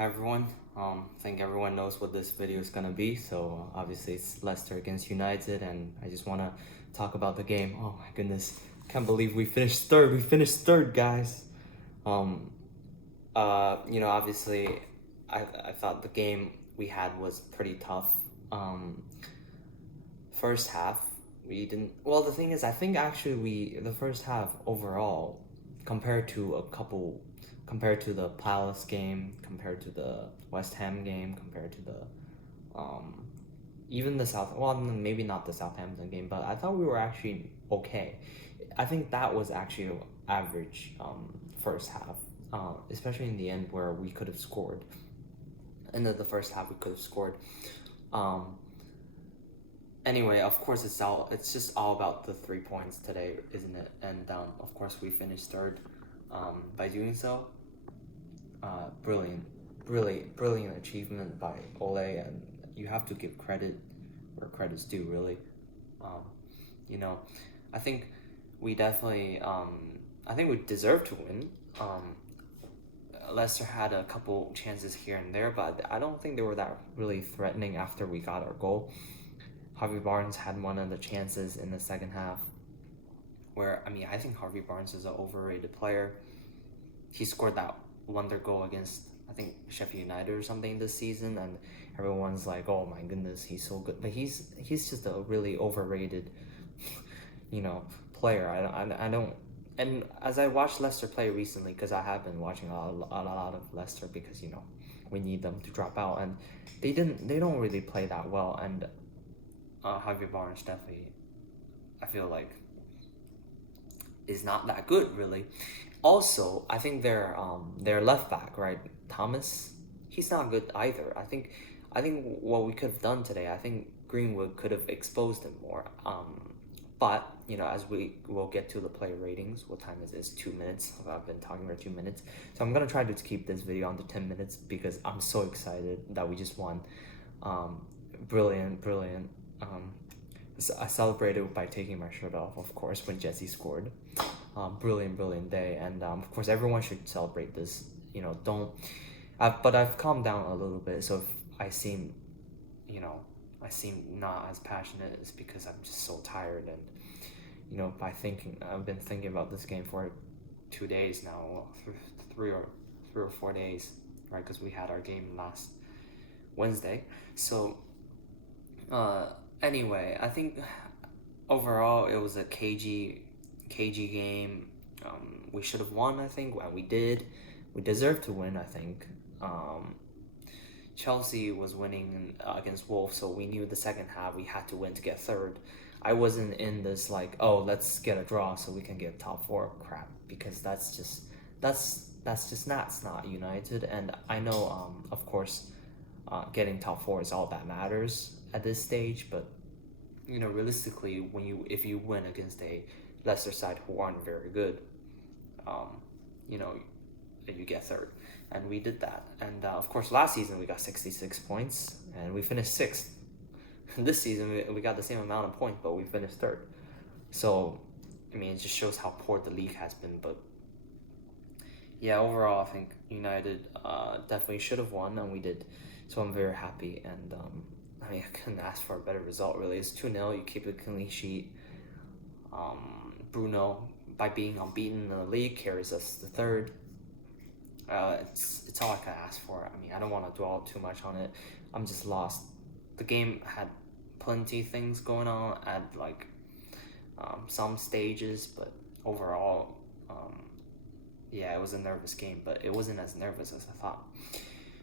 Hi everyone. I think everyone knows what this video is gonna be. So obviously it's Leicester against United, and I just wanna talk about the game. Oh my goodness, can't believe we finished third. We finished third, guys. Um, obviously, I thought the game we had was pretty tough. First half we didn't. Well, the thing is, I think actually the first half overall, compared to compared to the Palace game, compared to the West Ham game, compared to um, even the well, maybe not the Southampton game, but I thought we were actually okay. I think that was actually average first half, especially in the end where we could have scored. In the first half, we could have scored. Anyway, of course, it's just all about the 3 points today, isn't it? And of course, we finished third. By doing so, brilliant achievement by Ole, and you have to give credit where credit's due, really. Um, you know, I think we definitely, I think we deserve to win. Leicester had a couple chances here and there, but I don't think they were that really threatening after we got our goal. Harvey Barnes had one of the chances in the second half where, I think Harvey Barnes is an overrated player. He scored that wonder goal against, I think, Sheffield United or something this season, and everyone's like, oh my goodness, he's so good. But he's just a really overrated, player. I don't. And as I watched Leicester play recently, because I have been watching a lot of Leicester because we need them to drop out, and they don't really play that well. And Javier Barnes definitely, I feel like, is not that good really. Also, I think their left back, right, Thomas, he's not good either. I think what we could have done today, I think Greenwood could have exposed him more. But as we will get to the player ratings, what time is this? 2 minutes. I've been talking for 2 minutes, so I'm gonna try to keep this video under 10 minutes because I'm so excited that we just won. Brilliant. I celebrated by taking my shirt off, of course, when Jesse scored. Brilliant day, and of course everyone should celebrate this. Don't. But I've calmed down a little bit, so if I seem, I seem not as passionate, it's because I'm just so tired, and I've been thinking about this game for 2 days now, well, 3 or 4 days, right? Because we had our game last Wednesday, so. Anyway, I think overall it was a cagey game. We should have won, I think. Well, we did. We deserved to win, I think. Chelsea was winning against Wolves, so we knew the second half we had to win to get third. I wasn't in this like, oh, let's get a draw so we can get top four crap, because that's just not United. And I know, of course, getting top four is all that matters at this stage, but realistically, if you win against a Leicester side who aren't very good, you get third, and we did that. And of course, last season we got 66 points, and we finished sixth. This season we got the same amount of points, but we finished third. So, it just shows how poor the league has been. But yeah, overall, I think United definitely should have won, and we did. So I'm very happy, and I couldn't ask for a better result, really. It's 2-0, you keep a clean sheet. Bruno, by being unbeaten in the league, carries us to third. It's all I can ask for. I don't want to dwell too much on it. I'm just lost. The game had plenty of things going on at some stages, but overall, yeah, it was a nervous game, but it wasn't as nervous as I thought.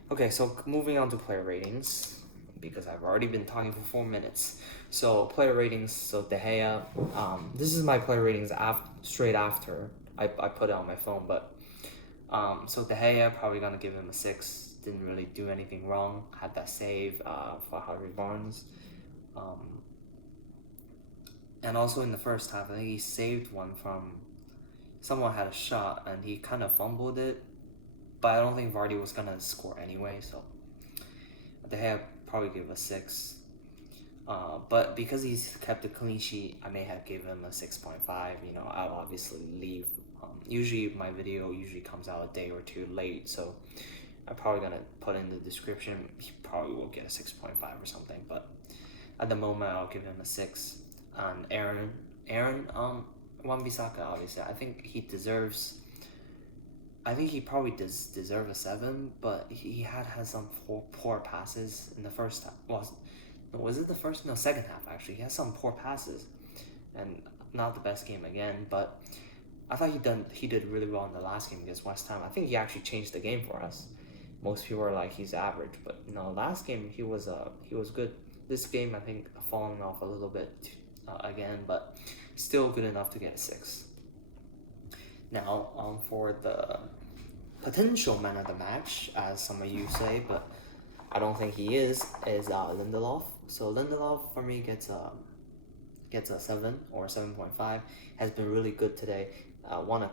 Okay, so moving on to player ratings, because I've already been talking for 4 minutes. So player ratings, so De Gea, this is my player ratings straight after I put it on my phone, but so De Gea, probably gonna give him a 6. Didn't really do anything wrong. Had that save for Harvey Barnes. And also in the first half, I think he saved one from someone had a shot and he kind of fumbled it, but I don't think Vardy was gonna score anyway, so De Gea probably give a 6. But because he's kept a clean sheet, I may have given him a 6.5. I'll obviously leave. Usually my video comes out a day or two late, so I'm probably gonna put in the description. He probably will get a 6.5 or something, but at the moment I'll give him a 6. And Aaron, Wan-Bissaka, obviously, I think he deserves. I think he probably does deserve a 7, but he had some poor passes in the first half. Was it the first? No, second half actually. He had some poor passes, and not the best game again. But I thought he did really well in the last game against West Ham. I think he actually changed the game for us. Most people are like he's average, but no, last game he was good. This game I think falling off a little bit again, but still good enough to get a 6. Now for the potential man of the match, as some of you say, but I don't think he is Lindelof. So Lindelof for me gets a 7 or 7.5. Has been really good today. One.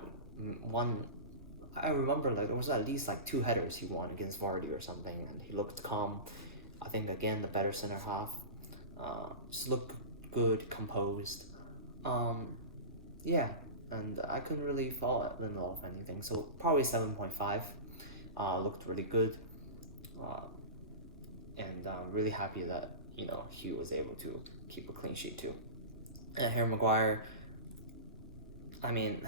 I remember like there was at least like 2 headers he won against Vardy or something, and he looked calm. I think again the better center half. Just looked good, composed. Yeah, and I couldn't really fault Lindelof anything. So probably 7.5. Looked really good. And I'm really happy that he was able to keep a clean sheet too. And Harry Maguire, I mean,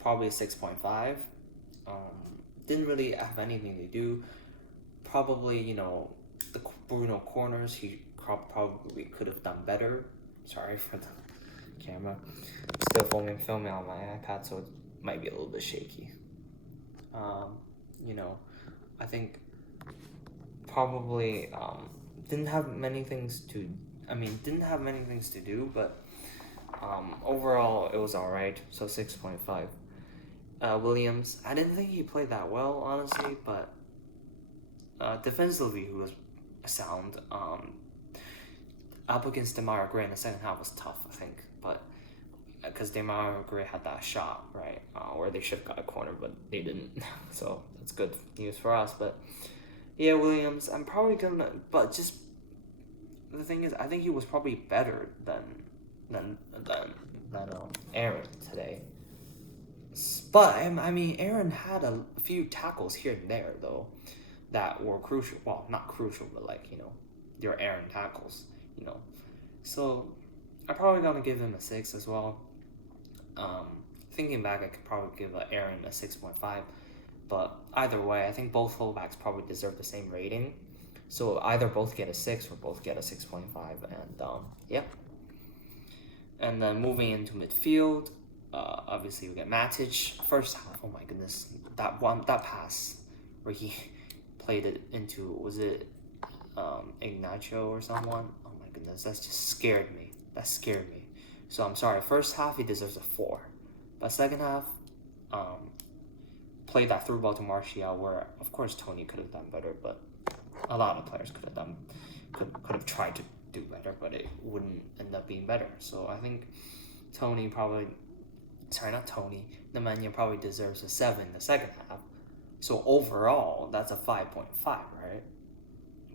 probably a 6.5. Didn't really have anything to do. Probably, the Bruno corners, he probably could have done better. Sorry for the camera. Still filming on my iPad, so it might be a little bit shaky. I think probably didn't have many things to do, but overall it was alright, so 6.5. Williams, I didn't think he played that well, honestly, but defensively he was sound. Up against Demarai Gray in the second half was tough, I think, but because Demarai Gray had that shot, right, where they should have got a corner, but they didn't, so that's good news for us. But yeah, Williams, I'm probably gonna, but just the thing is, I think he was probably better than Aaron today. But I mean, Aaron had a few tackles here and there though that were crucial. Well, not crucial, but like they're Aaron tackles. So I'm probably gonna give him a 6 as well. Thinking back, I could probably give Aaron a 6.5, but either way, I think both fullbacks probably deserve the same rating. So either both get a 6 or both get a 6.5, and yeah. And then moving into midfield, obviously we get Matic. First half, oh my goodness, that pass where he played it into, was it Ignacio or someone? Oh my goodness, that just scared me. That scared me. So I'm sorry. First half he deserves a 4, but second half, played that through ball to Martial, where of course Tony could have done better, but a lot of players could have tried to do better, but it wouldn't end up being better. So I think Nemanja probably deserves a 7 in the second half. So overall, that's a 5.5, right?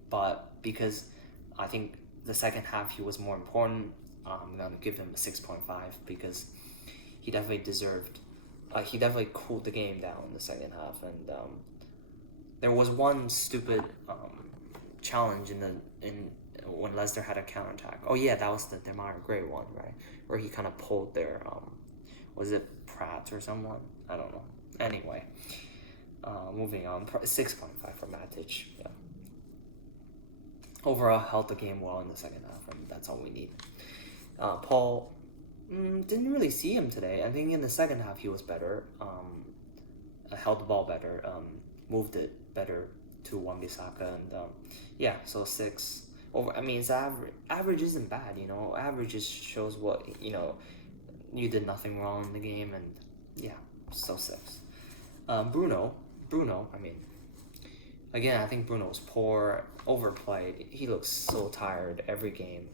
But because I think the second half he was more important, I'm gonna give him a 6.5 because he definitely deserved. He definitely cooled the game down in the second half, and there was one stupid challenge in when Leicester had a counterattack. Oh yeah, that was the Demarai Gray one, right? Where he kind of pulled their was it Pratt or someone? I don't know. Anyway, moving on. 6.5 for Matic. Yeah. Overall, held the game well in the second half, and that's all we need. Paul, didn't really see him today. I think in the second half he was better. Held the ball better. Moved it better to Wan-Bissaka, and yeah, so 6. I mean, it's average. Average isn't bad, Average just shows what you did nothing wrong in the game, and yeah, so 6. Bruno. I mean, again, I think Bruno was poor, overplayed. He looks so tired every game,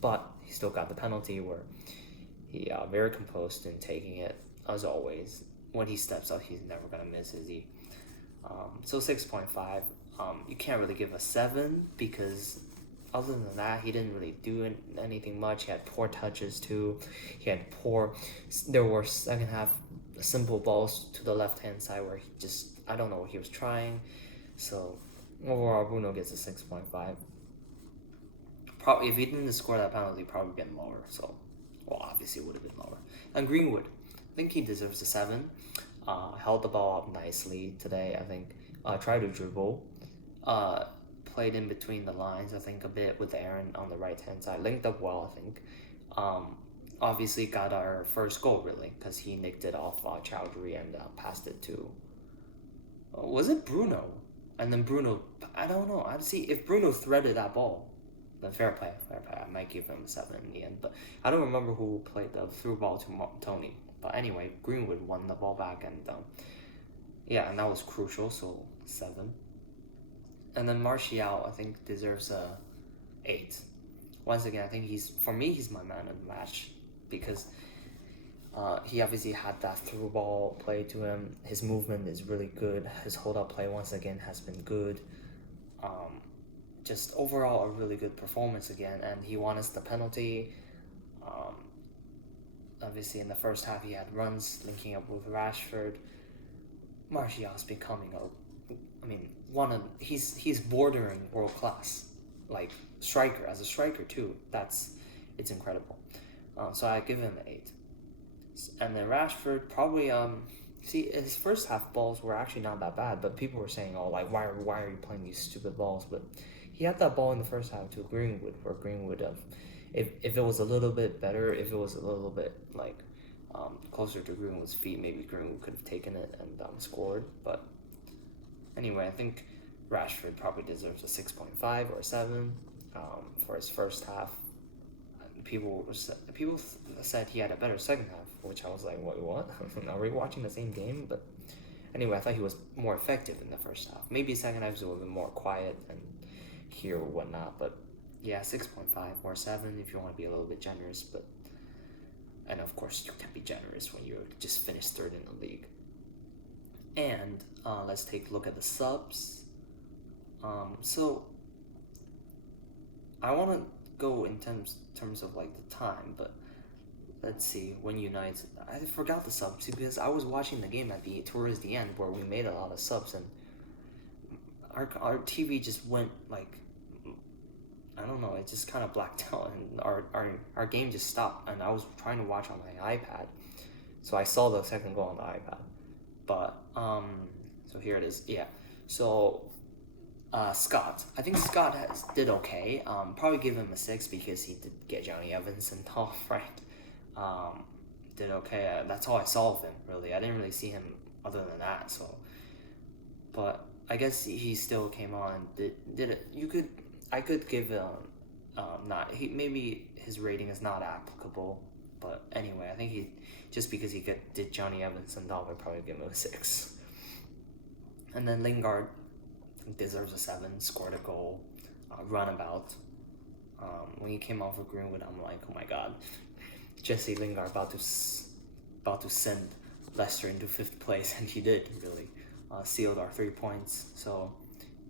but he still got the penalty where he very composed in taking it, as always. When he steps up, he's never gonna miss, is he? So 6.5. You can't really give a 7 because other than that, he didn't really do anything much. He had poor touches too. There were second half simple balls to the left hand side where he just, I don't know what he was trying. So overall, Bruno gets a 6.5. Probably if he didn't score that penalty, probably been lower. So, well, obviously it would have been lower. And Greenwood, I think he deserves a 7. Held the ball up nicely today. I think tried to dribble. Played in between the lines. I think a bit with Aaron on the right hand side. Linked up well. I think. Obviously got our first goal really because he nicked it off Chowdhury and passed it to. Was it Bruno? And then Bruno, I don't know. I'd see if Bruno threaded that ball. Then fair play. I might give him a 7 in the end, but I don't remember who played the through ball to Tony. But anyway, Greenwood won the ball back, and yeah, and that was crucial. So 7. And then Martial, I think deserves a 8. Once again, I think he's my man of the match because he obviously had that through ball play to him. His movement is really good. His hold up play once again has been good. Just overall a really good performance again, and he won us the penalty. Obviously in the first half he had runs linking up with Rashford. Martial's becoming he's bordering world class, like striker as a striker too. It's incredible. So I give him an 8. And then Rashford probably see his first half balls were actually not that bad, but people were saying, oh, like why are you playing these stupid balls? But he had that ball in the first half to Greenwood, where Greenwood if it was a little bit better, if it was a little bit like closer to Greenwood's feet, maybe Greenwood could have taken it and scored. But anyway, I think Rashford probably deserves a 6.5 or 7 for his first half. People said he had a better second half, which I was like, what? Are we watching the same game? But anyway, I thought he was more effective in the first half. Maybe second half was a little bit more quiet and here or whatnot. But yeah, 6.5 or 7 if you want to be a little bit generous. But and of course you can be generous when you just finished 3rd in the league. And let's take a look at the subs. So I want to go in terms of like the time, but let's see when United. I forgot the subs because I was watching the game towards the end where we made a lot of subs and our TV just went like I don't know, it just kind of blacked out and our game just stopped and I was trying to watch on my iPad, so I saw the second goal on the iPad, but so here it is. Yeah, so Scott. I think Scott did okay. Probably give him a 6 because he did get Johnny Evans and off, right? Did okay. That's all I saw of him, really. I didn't really see him other than that. So, but I guess he still came on. Did it? I could give not. Maybe his rating is not applicable. But anyway, I think just because he did Johnny Evans and Dom, would probably give him a 6. And then Lingard deserves a 7, scored a goal, runabout. When he came off of Greenwood, I'm like, oh my god, Jesse Lingard about to send Leicester into 5th place, and he did really sealed our 3 points. So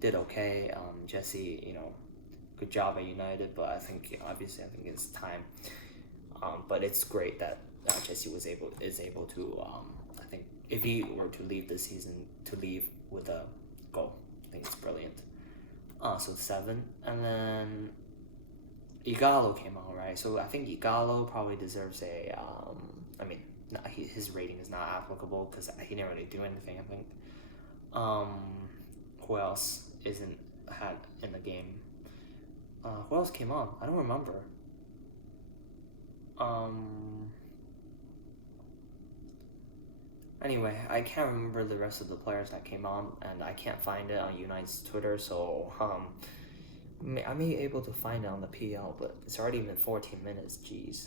did okay. Jesse, good job at United, but I think it's time. But it's great that Jesse is able to. I think if he were to leave this season, to leave with a goal. I think it's brilliant. So 7, and then Igalo came out, right? So I think Igalo probably deserves a. His rating is not applicable because he didn't really do anything. I think. Who else had in the game? Who else came on? I don't remember. Anyway, I can't remember the rest of the players that came on, and I can't find it on United's Twitter, so I may be able to find it on the PL, but it's already been 14 minutes, jeez.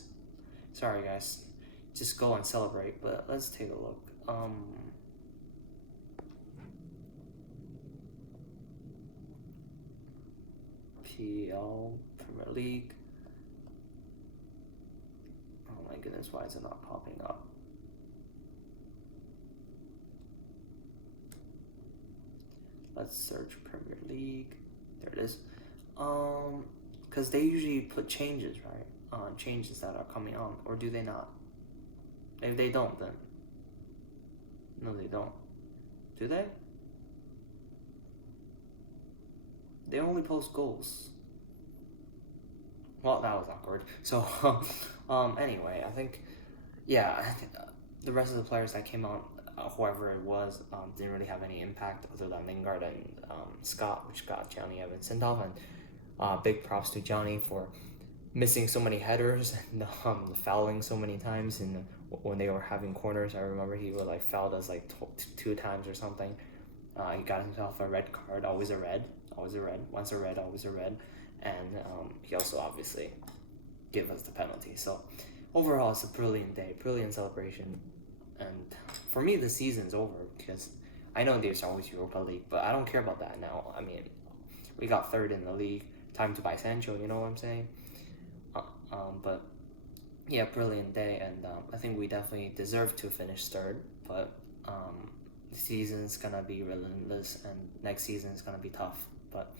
Sorry, guys. Just go and celebrate, but let's take a look. PL, Premier League. Oh my goodness, why is it not popping up? Let's search Premier League. There it is. Because they usually put changes, right? Changes that are coming on, or do they not? If they don't, then no, they don't. Do they? They only post goals. Well, that was awkward. So, anyway, I think, yeah, I think the rest of the players that came out, whoever it was, didn't really have any impact other than Lingard and Scott, which got Johnny Evans sent off. And big props to Johnny for missing so many headers and fouling so many times. And when they were having corners, I remember he would like fouled us like two times or something. He got himself a red card, always a red, once a red, always a red. And he also obviously gave us the penalty. So overall, it's a brilliant day, brilliant celebration. And for me, the season's over because I know there's always Europa League, but I don't care about that now. I mean, we got third in the league. Time to buy Sancho, you know what I'm saying? But yeah, brilliant day, and I think we definitely deserve to finish third. But the season's gonna be relentless, and next season is gonna be tough. But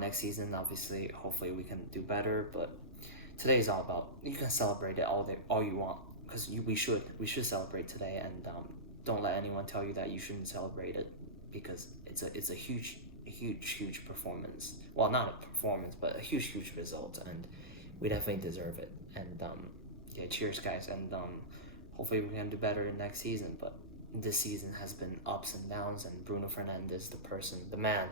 next season, obviously, hopefully we can do better. But today is all about, you can celebrate it all you want, because we should celebrate today, and don't let anyone tell you that you shouldn't celebrate it, because it's a huge performance. Well, not a performance, but a huge result, and we definitely deserve it. And yeah, cheers, guys, and hopefully we can do better in next season. But this season has been ups and downs, and Bruno Fernandes, the man,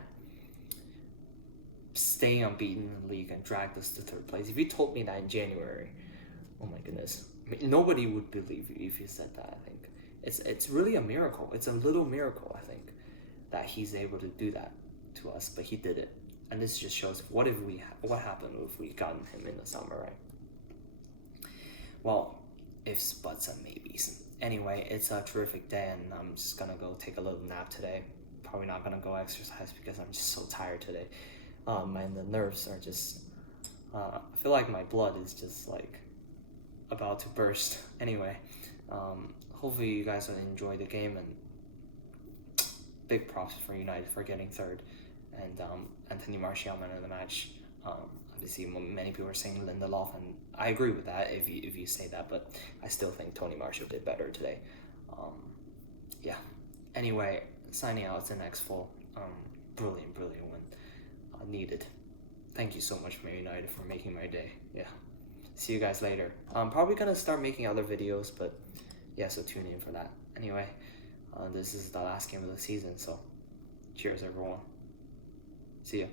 staying unbeaten in the league and dragged us to third place. If you told me that in January, oh my goodness, I mean, nobody would believe you if you said that. I think it's really a miracle. It's a little miracle, I think, that he's able to do that to us, but he did it. And this just shows what happened if we gotten him in the summer, right? Well, ifs, buts, and maybes. Anyway, it's a terrific day, and I'm just gonna go take a little nap today. Probably not gonna go exercise because I'm just so tired today. And the nerves are just, I feel like my blood is just like about to burst. Anyway, hopefully you guys will enjoy the game, and big props for United for getting third. And Anthony Martial, man of the match. Obviously, many people are saying Lindelof, and I agree with that if you say that, but I still think Tony Martial did better today. Yeah. Anyway, signing out. It's an Nxflow. Brilliant win. Needed. Thank you so much, Man United, for making my day. Yeah. See you guys later. I'm probably gonna start making other videos, but yeah, so tune in for that. Anyway, this is the last game of the season, so cheers, everyone. See ya.